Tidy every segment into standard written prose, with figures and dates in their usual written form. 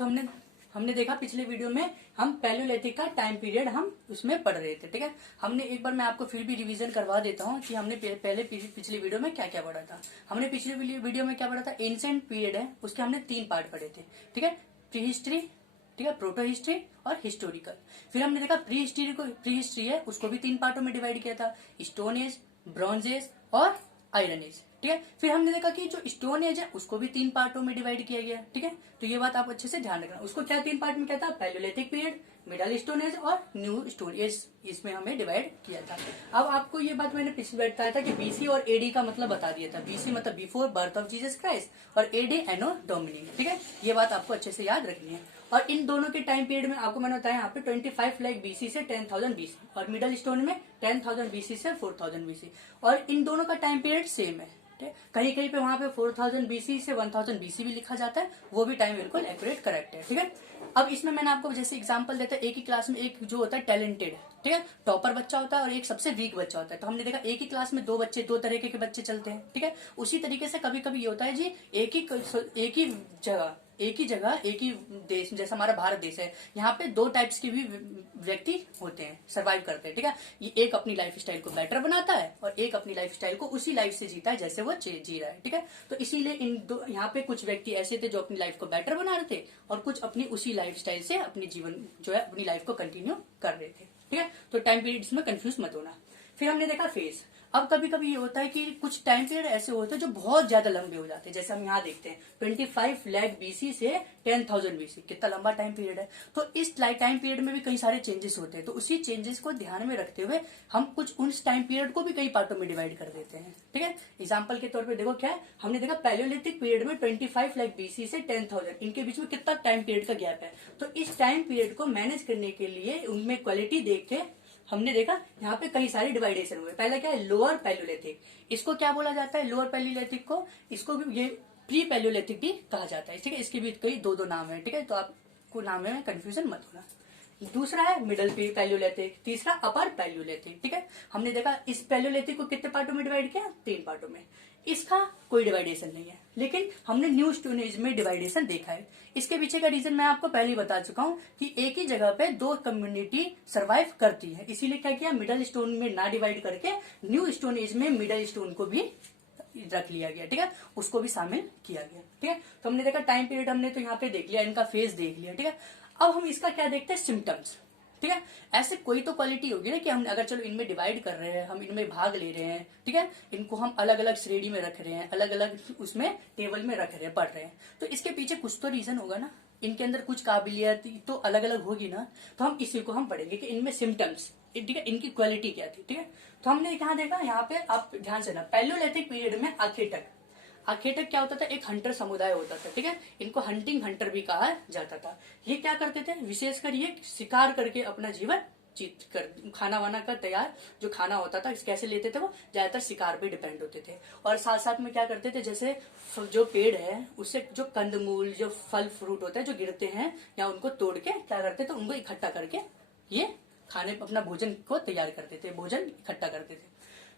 तो हमने देखा पिछले वीडियो में हम पैलियोलिथिक का टाइम पीरियड हम उसमें पढ़ रहे थे। ठीक है, हमने एक बार मैं आपको फिर भी रिवीजन करवा देता हूँ कि हमने पहले पिछले वीडियो में क्या क्या पढ़ा था। हमने पिछले वीडियो में क्या पढ़ा था, एंशिएंट पीरियड है उसके हमने 3 पार्ट पढ़े थे। ठीक है, प्री हिस्ट्री, ठीक है, प्रोटो हिस्ट्री और हिस्टोरिकल। फिर हमने देखा प्री हिस्ट्री है उसको भी 3 पार्टों में डिवाइड किया था, स्टोन एज, ब्रॉन्ज एज और आयरन एज। ठीक है, फिर हमने देखा कि जो स्टोन एज है उसको भी 3 पार्टों में डिवाइड किया गया। ठीक है, तो ये बात आप अच्छे से ध्यान रखना। उसको क्या 3 पार्ट में क्या था, Palaeolithic period, middle stone age और न्यू स्टोन एज, इसमें हमें डिवाइड किया था। अब आपको ये बात मैंने पिछले बताया था कि बीसी और एडी का मतलब बता दिया था। बीसी मतलब before birth of Jesus Christ और एडी एनो डोमिनी। ठीक है, ये बात आपको अच्छे से याद रखनी है। और इन दोनों के टाइम पीरियड में आपको मैंने बताया यहाँ पे 25 लाख बीसी से 10,000 बीसी और मिडल स्टोन में 10,000 बीसी से 4,000 बीसी। और इन दोनों का टाइम पीरियड सेम है। कहीं कहीं पे वहां पे 4000 बीसी से 1000 बीसी भी लिखा जाता है, वो भी टाइम बिल्कुल एक्यूरेट करेक्ट है। ठीक है, अब इसमें मैंने आपको जैसे एग्जांपल देता है, एक ही क्लास में एक जो होता है टैलेंटेड, ठीक है, टॉपर बच्चा होता है और एक सबसे वीक बच्चा होता है। तो हमने देखा एक ही क्लास में 2 बच्चे, 2 तरीके के बच्चे चलते हैं। ठीक है, उसी तरीके से कभी कभी ये होता है जी एक ही जगह एक ही देश, जैसा हमारा भारत देश है, यहाँ पे 2 टाइप्स के भी व्यक्ति होते हैं, सरवाइव करते हैं। ठीक है, ये एक अपनी लाइफ स्टाइल को बेटर बनाता है और एक अपनी लाइफ स्टाइल को उसी लाइफ से जीता है जैसे वो जी रहा है। ठीक है, तो इसीलिए यहाँ पे कुछ व्यक्ति ऐसे थे जो अपनी लाइफ को बेटर बना रहे थे और कुछ अपनी उसी लाइफ स्टाइल से अपनी जीवन जो है अपनी लाइफ को कंटिन्यू कर रहे थे। ठीक है, तो टाइम पीरियड इसमें कंफ्यूज मत होना। फिर हमने देखा फेज। अब कभी कभी ये होता है कि कुछ टाइम पीरियड ऐसे होते हैं जो बहुत ज्यादा लंबे हो जाते हैं, जैसे हम यहाँ देखते हैं 25 लाख बीसी से 10,000 बीसी, कितना लंबा टाइम पीरियड है। तो इस टाइम पीरियड में भी कई सारे चेंजेस होते हैं, तो उसी चेंजेस को ध्यान में रखते हुए हम कुछ उस टाइम पीरियड को भी कई पार्टों में डिवाइड कर देते हैं। ठीक है, एग्जाम्पल के तौर पर देखो क्या है, हमने देखा पैलियोलिथिक पीरियड में 25 लाख बीसी से 10,000, इनके बीच में कितना टाइम पीरियड का गैप है। तो इस टाइम पीरियड को मैनेज करने के लिए उनमें क्वालिटी देख के हमने देखा यहाँ पे कई सारे डिवाइडेशन हुए। पहला क्या है, लोअर पैलियोलिथिक, इसको क्या बोला जाता है, लोअर पैलियोलिथिक को, इसको भी ये प्री पैलियोलिथिक भी कहा जाता है। ठीक है, इसके भी कई 2 नाम है। ठीक है, तो आपको नाम में कंफ्यूजन मत होना। दूसरा है मिडल पैलियोलिथिक, तीसरा अपर पैलियोलिथिक। ठीक है, हमने देखा इस पैलियोलिथिक को कितने पार्टों में डिवाइड किया, 3 पार्टों में। इसका कोई डिवाइडेशन नहीं है, लेकिन हमने न्यू स्टोन एज में डिवाइडेशन देखा है। इसके पीछे का रीजन मैं आपको पहले ही बता चुका हूं कि एक ही जगह पे 2 कम्युनिटी सरवाइव करती है, इसीलिए क्या किया, मिडल स्टोन में ना डिवाइड करके न्यू स्टोन एज में मिडल स्टोन को भी रख लिया गया। ठीक है, उसको भी शामिल किया गया। ठीक है, तो हमने देखा टाइम पीरियड हमने तो यहाँ पे देख लिया, इनका फेज देख लिया। ठीक है, अब हम इसका क्या देखते हैं, सिम्टम्स। ठीक है, ऐसे कोई तो क्वालिटी होगी ना कि हम अगर चलो इनमें डिवाइड कर रहे हैं, हम इनमें भाग ले रहे हैं, ठीक है, इनको हम अलग अलग श्रेणी में रख रहे हैं, अलग अलग उसमें टेबल में रख रहे हैं, पढ़ रहे हैं, तो इसके पीछे कुछ तो रीजन होगा ना, इनके अंदर कुछ काबिलियत तो अलग अलग होगी ना। तो हम इसी को हम पढ़ेंगे कि इनमें सिम्टम्स, ठीक है, इनकी क्वालिटी क्या थी। ठीक है, तो हमने क्या देखा यहाँ पे, आप ध्यान से ना, पैलियोलिथिक पीरियड में आखेटक क्या होता था, एक हंटर समुदाय होता था। ठीक है, इनको हंटिंग हंटर भी कहा जाता था। ये क्या करते थे, विशेषकर ये शिकार करके अपना जीवन जीत कर, खाना वाना का तैयार जो खाना होता था कैसे लेते थे, वो ज्यादातर शिकार पे डिपेंड होते थे। और साथ साथ में क्या करते थे, जैसे जो पेड़ है उससे जो कंदमूल, जो फल फ्रूट होते हैं जो गिरते हैं, या उनको तोड़ के क्या करते थे, उनको इकट्ठा करके ये खाने अपना भोजन को तैयार करते थे, भोजन इकट्ठा करते थे।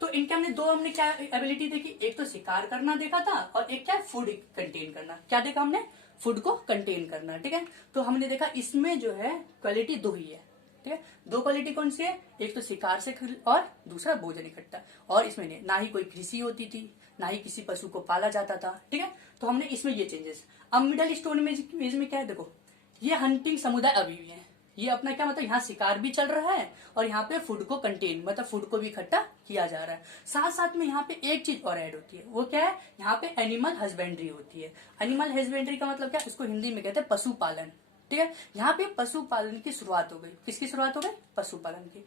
तो इनके हमने क्या एबिलिटी देखी, एक तो शिकार करना देखा था और एक क्या, फूड कंटेन करना। क्या देखा हमने, फूड को कंटेन करना। ठीक है, तो हमने देखा इसमें जो है क्वालिटी 2 ही है। ठीक है, 2 क्वालिटी कौन सी है, एक तो शिकार से और दूसरा भोजन इकट्ठा। और इसमें नहीं, ना ही कोई कृषि होती थी, ना ही किसी पशु को पाला जाता था। ठीक है, तो हमने इसमें ये चेंजेस। अब मिडल स्टोन में क्या है, देखो ये हंटिंग समुदाय अभी भी है, ये अपना क्या मतलब यहाँ शिकार भी चल रहा है और यहाँ पे फूड को कंटेन मतलब फूड को भी इकट्ठा किया जा रहा है। साथ साथ में यहाँ पे एक चीज और ऐड होती है, वो क्या है, यहाँ पे एनिमल हस्बेंड्री होती है। एनिमल हस्बेंड्री का मतलब क्या, उसको हिंदी में कहते हैं पशुपालन। ठीक है, यहाँ पे पशुपालन की शुरुआत हो गई। किसकी शुरुआत हो गई, पशुपालन की।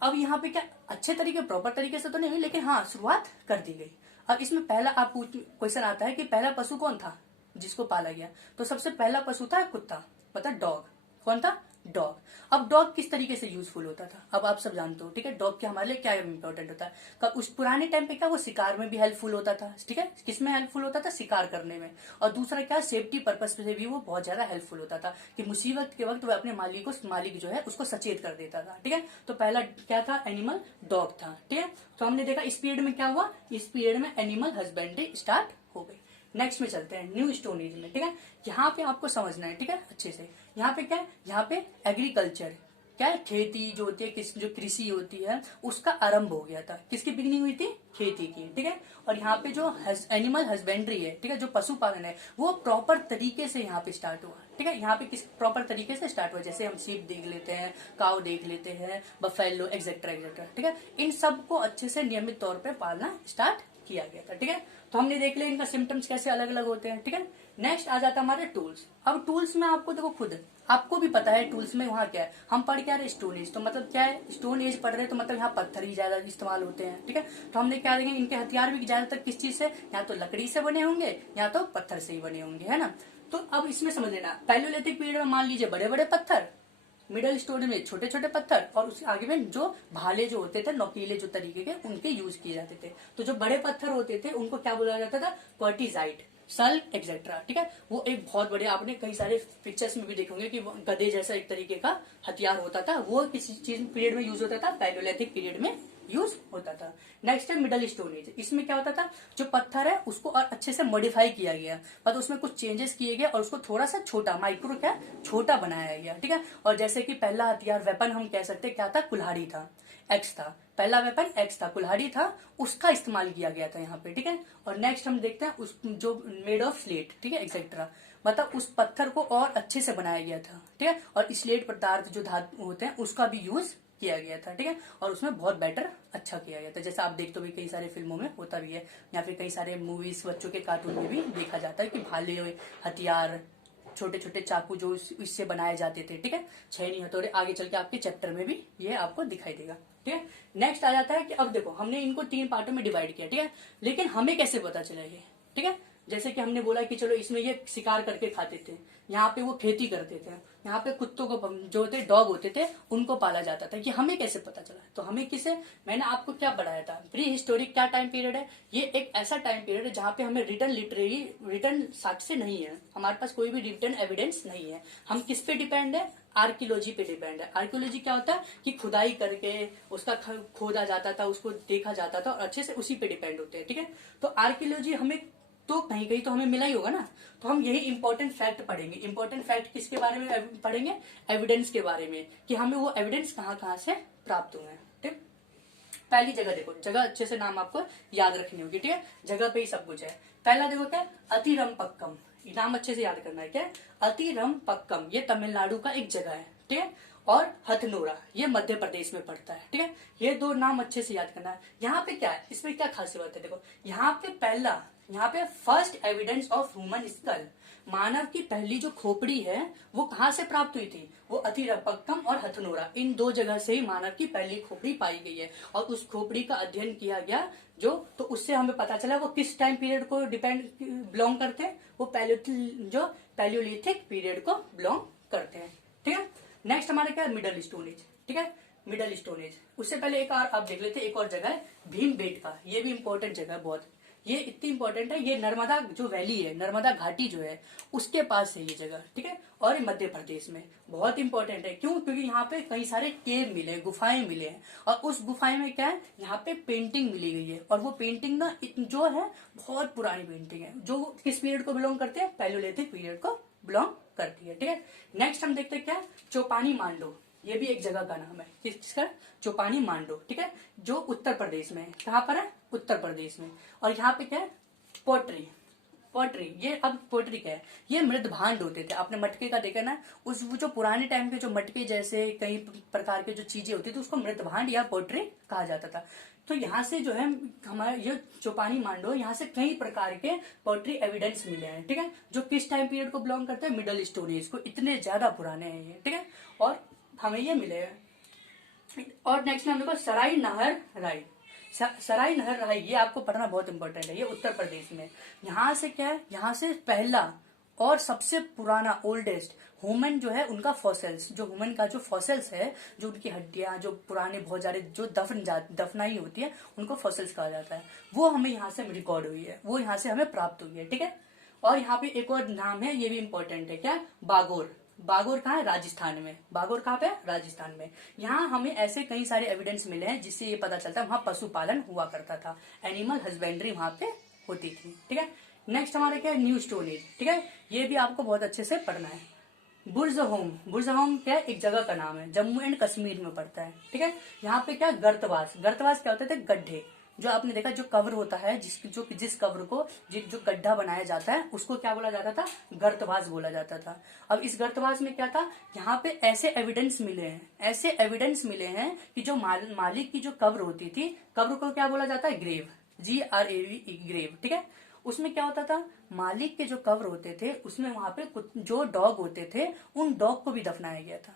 अब यहाँ पे क्या अच्छे तरीके प्रॉपर तरीके से तो नहीं हुई, लेकिन हाँ शुरुआत कर दी गई। अब इसमें पहला आप क्वेश्चन आता है कि पहला पशु कौन था जिसको पाला गया, तो सबसे पहला पशु था कुत्ता, मतलब डॉग। कौन था, डॉग। अब डॉग किस तरीके से यूजफुल होता था, अब आप सब जानते हो। ठीक है, डॉग के हमारे लिए क्या इंपॉर्टेंट होता है, उस पुराने टाइम पे क्या, वो शिकार में भी हेल्पफुल होता था। ठीक है, किसमें हेल्पफुल होता था, शिकार करने में। और दूसरा क्या, सेफ्टी पर्पज से भी वो बहुत ज्यादा हेल्पफुल होता था कि मुसीबत के वक्त वो अपने मालिक जो है उसको सचेत कर देता था। ठीक है, तो पहला क्या था, एनिमल डॉग था। ठीक है, तो हमने देखा इस पीरियड में क्या हुआ, इस पीरियड में एनिमल हस्बेंड्री स्टार्ट हो गई। नेक्स्ट में चलते हैं न्यू स्टोन एज में, ठीक है। यहाँ पे आपको समझना है, ठीक है, अच्छे से। यहाँ पे क्या है, यहाँ पे एग्रीकल्चर क्या है, खेती जो होती है, जो कृषि होती है उसका आरंभ हो गया था। किसकी बिगनिंग हुई थी, खेती की, ठीक है। और यहाँ पे जो एनिमल हस्बेंड्री है, ठीक है, जो पशुपालन है वो प्रॉपर तरीके से यहाँ पे स्टार्ट हुआ, ठीक है। यहाँ पे किस प्रॉपर तरीके से स्टार्ट हुआ, जैसे हम सीप देख लेते हैं, काव देख लेते हैं, बफेलो एक्सेट्रा एक्सेट्रा, ठीक है। इन सबको अच्छे से नियमित तौर पर पालना स्टार्ट किया गया था, ठीक है। तो हमने देख लिया इनका सिम्टम्स कैसे अलग अलग होते हैं, ठीक है। नेक्स्ट आ जाता है हमारे टूल्स। अब टूल्स में आपको देखो, खुद आपको भी पता है टूल्स में वहाँ क्या है, हम पढ़ क्या रहे, स्टोन एज। तो मतलब क्या है, स्टोन एज पढ़ रहे हैं तो मतलब यहाँ पत्थर ही ज्यादा इस्तेमाल होते हैं, ठीक है। तो हमने क्या देखेंगे, इनके हथियार भी ज्यादातर किस चीज से, या तो लकड़ी से बने होंगे या तो पत्थर से ही बने होंगे, है ना। तो अब इसमें समझ लेना, पैलियोलिथिक पीरियड में मान लीजिए बड़े बड़े पत्थर, मिडल स्टोरेज में छोटे छोटे पत्थर, और उसके आगे में जो भाले जो होते थे, नोकीले जो तरीके के, उनके यूज किए जाते थे। तो जो बड़े पत्थर होते थे उनको क्या बोला जाता था, क्वर्टिजाइट, सल एक्सेट्रा, ठीक है। वो एक बहुत बड़े, आपने कई सारे पिक्चर्स में भी देखोगे कि गधे जैसा एक तरीके का हथियार होता था, वो किसी चीज पीरियड में यूज होता था, पैलियोलिथिक पीरियड में यूज होता था। नेक्स्ट है मिडल स्टोन एज। इसमें क्या होता था, जो पत्थर है उसको और अच्छे से मॉडिफाई किया गया, मतलब उसमें कुछ चेंजेस किए गए और उसको थोड़ा सा छोटा, माइक्रो क्या, छोटा बनाया गया, ठीक है। और जैसे कि पहला हथियार, वेपन हम कह सकते क्या था, कुल्हाड़ी था, एक्स था, पहला वेपन एक्स था, कुल्हाड़ी था, उसका इस्तेमाल किया गया था यहाँ पे, ठीक है। और नेक्स्ट हम देखते हैं उस जो मेड ऑफ स्लेट, ठीक है, एक्सेट्रा, मतलब उस पत्थर को और अच्छे से बनाया गया था, ठीक है। और स्लेट पदार्थ जो धातु होते हैं उसका भी यूज किया गया था, ठीक है। और उसमें बहुत बेटर अच्छा किया गया था, जैसा आप देखते हो कई सारे फिल्मों में होता भी है, या फिर कई सारे मूवीज, बच्चों के कार्टून में भी देखा जाता है कि भाले, हथियार, छोटे छोटे चाकू जो इससे बनाए जाते थे, ठीक है, छेनी हथौड़े, आगे चल के आपके चैप्टर में भी ये आपको दिखाई देगा, ठीक है। नेक्स्ट आ जाता है कि अब देखो हमने इनको 3 पार्टों में डिवाइड किया, ठीक है, लेकिन हमें कैसे पता चला ये, ठीक है। जैसे कि हमने बोला कि चलो इसमें ये शिकार करके खाते थे, यहाँ पे वो खेती करते थे, यहाँ पे कुत्तों को जो होते डॉग होते थे उनको पाला जाता था। ये हमें कैसे पता चला, तो हमें किसे, मैंने आपको क्या पढ़ाया था, प्री हिस्टोरिक क्या टाइम पीरियड है, ये एक ऐसा टाइम पीरियड है जहाँ पे हमें रिटर्न साक्ष्य नहीं है, हमारे पास कोई भी रिटर्न एविडेंस नहीं है। हम किस पे डिपेंड है, आर्कियोलॉजी पे डिपेंड है। आर्कियोलॉजी क्या होता है कि खुदाई करके उसका खोदा जाता था, उसको देखा जाता था और अच्छे से उसी पे डिपेंड होते हैं, ठीक है। तो आर्कियोलॉजी हमें तो कहीं कहीं तो हमें मिला ही होगा ना, तो हम यही इंपॉर्टेंट फैक्ट पढ़ेंगे। इंपॉर्टेंट फैक्ट किसके बारे में पढ़ेंगे, एविडेंस के बारे में, कि हमें वो एविडेंस कहाँ कहाँ से प्राप्त हुए हैं, ठीक। पहली जगह देखो, जगह अच्छे से नाम आपको याद रखनी होगी, ठीक है, जगह पे ही सब कुछ है। पहला देखो क्या, अतिरमपक्कम, नाम अच्छे से याद करना है, क्या, अतिरमपक्कम, ये तमिलनाडु का एक जगह है, ठीक है। और हथनोरा ये मध्य प्रदेश में पड़ता है, ठीक है। ये 2 नाम अच्छे से याद करना है। यहाँ पे क्या है, इसमें क्या खासियत बात है, देखो यहाँ पे पहला, यहाँ पे first evidence of human skull, मानव की पहली जो खोपड़ी है वो कहाँ से प्राप्त हुई थी, वो अतिरपक्कम और हथनोरा, इन 2 जगह से ही मानव की पहली खोपड़ी पाई गई है। और उस खोपड़ी का अध्ययन किया गया जो, तो उससे हमें पता चला वो किस टाइम पीरियड को बिलोंग करते हैं, वो पैलियोलिथिक पीरियड को बिलोंग करते हैं, ठीक है। नेक्स्ट हमारा क्या है, मिडल स्टोन एज, ठीक है, मिडल स्टोन एज। उससे पहले एक और आप देख लेते हैं, एक और जगह है भीमबेटका, ये भी इंपॉर्टेंट जगह है बहुत, ये इतनी इंपॉर्टेंट है, ये नर्मदा जो वैली है, नर्मदा घाटी जो है उसके पास है ये जगह, ठीक है। और मध्य प्रदेश में बहुत इंपॉर्टेंट है, क्यों, क्योंकि यहाँ पे कई सारे केव मिले, गुफाएं मिले हैं, और उस गुफाएं में क्या है, यहाँ पे पेंटिंग मिली गई है, और वो पेंटिंग ना जो है बहुत पुरानी पेंटिंग है, जो किस पीरियड को बिलोंग करते हैं, पैलियोलिथिक पीरियड को बिलोंग करती है, ठीक है। नेक्स्ट हम देखते हैं क्या, चौपानी मांडो, ये भी एक जगह का नाम है, किसका, चौपानी मांडो, ठीक है, जो उत्तर प्रदेश में है। कहाँ पर है, उत्तर प्रदेश में। और यहाँ पे क्या है, पोट्री, पोट्री, ये अब पोट्री क्या है, ये मृद भांड होते थे, आपने मटके का देखा ना, उस वो जो पुराने टाइम के जो मटके जैसे कई प्रकार के जो चीजें होती थी उसको मृद भांड या पोट्री कहा जाता था। तो यहाँ से जो है हमारा ये चौपानी मांडो, यहाँ से कई प्रकार के पोट्री एविडेंस मिले हैं, ठीक है, जो किस टाइम पीरियड को बिलोंग करते हैं, मिडल स्टोन एज को, इतने ज्यादा पुराने हैं ये, ठीक है, और हमें ये मिले हैं। और नेक्स्ट में हम देखो सराय नहर राय, सराय नहर राय, ये आपको पढ़ना बहुत इंपॉर्टेंट है, ये उत्तर प्रदेश में। यहाँ से क्या है, यहाँ से पहला और सबसे पुराना ओल्डेस्ट ह्यूमन जो है उनका फॉसिल्स, जो ह्यूमन का जो फॉसिल्स है, जो उनकी हड्डियां जो पुराने बहुत सारे जो दफनाई होती है उनको फॉसिल्स कहा जाता है, वो हमें यहाँ से रिकॉर्ड हुई है, वो यहाँ से हमें प्राप्त हुई है, ठीक है। और यहाँ पे एक और नाम है, ये भी इंपॉर्टेंट है, क्या, बागोर, बागोर कहाँ है, राजस्थान में, बागोर कहाँ पे, राजस्थान में। यहाँ हमें ऐसे कई सारे एविडेंस मिले हैं जिससे ये पता चलता है वहां पशुपालन हुआ करता था, एनिमल हस्बेंड्री वहां पे होती थी, ठीक है। नेक्स्ट हमारा क्या है, न्यू स्टोन एज, ठीक है, ये भी आपको बहुत अच्छे से पढ़ना है। बुर्ज होम, बुर्ज होम क्या है, एक जगह का नाम है, जम्मू एंड कश्मीर में पड़ता है, ठीक है। यहाँ पे क्या, गर्तवास, गर्तवास क्या होते थे, गड्ढे, जो आपने देखा जो कवर होता है, जिस कवर को जो गड्ढा बनाया जाता है उसको क्या बोला जाता था, गर्तवास बोला जाता था। अब इस गर्तवास में क्या था, यहाँ पे ऐसे एविडेंस मिले हैं, ऐसे एविडेंस मिले हैं कि जो मालिक की जो कब्र होती थी, कब्र को क्या बोला जाता है, ग्रेव, GRAV, ग्रेव, ठीक है। उसमें क्या होता था, मालिक के जो कब्र होते थे उसमें वहां पे कुछ जो डॉग होते थे उन डॉग को भी दफनाया गया था,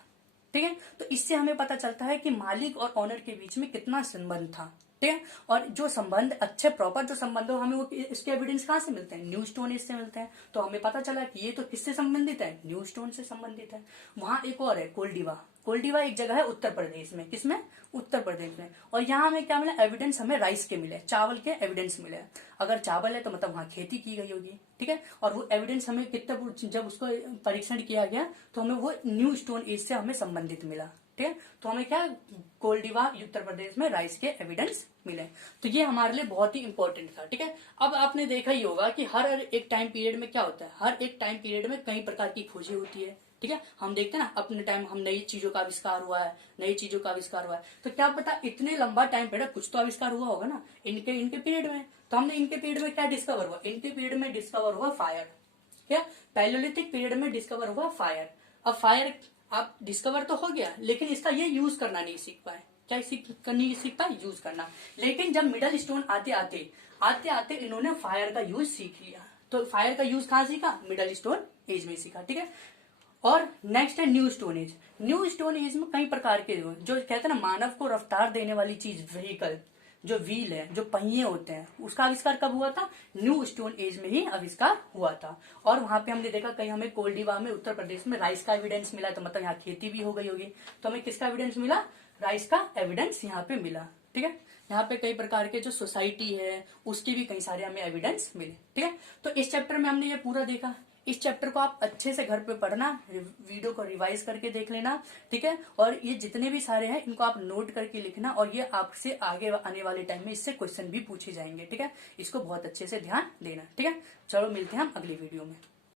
ठीक है। तो इससे हमें पता चलता है कि मालिक और ऑनर के बीच में कितना संबंध था, ठीक है। और जो संबंध अच्छे प्रॉपर जो संबंध हो, हमें वो इसके एविडेंस कहाँ से मिलते हैं, न्यू स्टोन एज से मिलते हैं। तो हमें पता चला कि ये तो किससे संबंधित है, न्यू स्टोन से संबंधित है। वहां एक और है कोल्डिवा, कोल्डिवा एक जगह है उत्तर प्रदेश में, किसमें, उत्तर प्रदेश में। और यहाँ हमें क्या मिला, एविडेंस हमें राइस के मिले, चावल के एविडेंस मिले। अगर चावल है तो मतलब वहां खेती की गई होगी, ठीक है। और वो एविडेंस हमें कितना, जब उसको परीक्षण किया गया तो हमें वो न्यू स्टोन एज से हमें संबंधित मिला, ठीक है। तो हमें क्या, कोल्डिवा उत्तर प्रदेश में राइस के एविडेंस मिले। तो ये हमारे लिए बहुत ही इंपॉर्टेंट था, ठीक है। अब आपने देखा ही होगा कि हर एक टाइम पीरियड में क्या होता है, हर एक टाइम पीरियड में कई प्रकार की खोजें होती है, ठीक है। हम देखते हैं ना अपने टाइम, हम नई चीजों का आविष्कार हुआ है, नई चीजों का आविष्कार हुआ है, तो क्या पता इतने लंबा टाइम पीरियड कुछ तो आविष्कार हुआ होगा ना इनके इनके पीरियड में। तो हमने इनके पीरियड में क्या डिस्कवर हुआ, इनके पीरियड में डिस्कवर हुआ फायर, क्या, पैलियोलिथिक पीरियड में डिस्कवर हुआ फायर। अब फायर आप डिस्कवर तो हो गया, लेकिन इसका ये यूज करना नहीं सीख पाए, क्या नहीं सीख पाए, यूज करना। लेकिन जब मिडल स्टोन आते आते इन्होंने फायर का यूज सीख लिया। तो फायर का यूज कहाँ सीखा, मिडल स्टोन एज में सीखा, ठीक है। और नेक्स्ट है new stone age. New stone age में कई प्रकार के जो कहते हैं ना मानव को रफ्तार देने वाली चीज, व्हीकल, जो व्हील है, जो पहिए होते हैं, उसका आविष्कार कब हुआ था, न्यू स्टोन एज में ही आविष्कार हुआ था। और वहां पे हमने देखा कहीं हमें कोल्डिवा में उत्तर प्रदेश में राइस का एविडेंस मिला, तो मतलब यहाँ खेती भी हो गई होगी। तो हमें किसका एविडेंस मिला, राइस का एविडेंस यहाँ पे मिला, ठीक है। यहाँ पे कई प्रकार के जो सोसाइटी है उसकी भी कई सारे हमें एविडेंस मिले, ठीक है। तो इस चैप्टर में हमने ये पूरा देखा। इस चैप्टर को आप अच्छे से घर पे पढ़ना, वीडियो को रिवाइज करके देख लेना, ठीक है। और ये जितने भी सारे हैं इनको आप नोट करके लिखना, और ये आपसे आगे आने वाले टाइम में इससे क्वेश्चन भी पूछे जाएंगे, ठीक है। इसको बहुत अच्छे से ध्यान देना, ठीक है। चलो मिलते हैं हम अगली वीडियो में।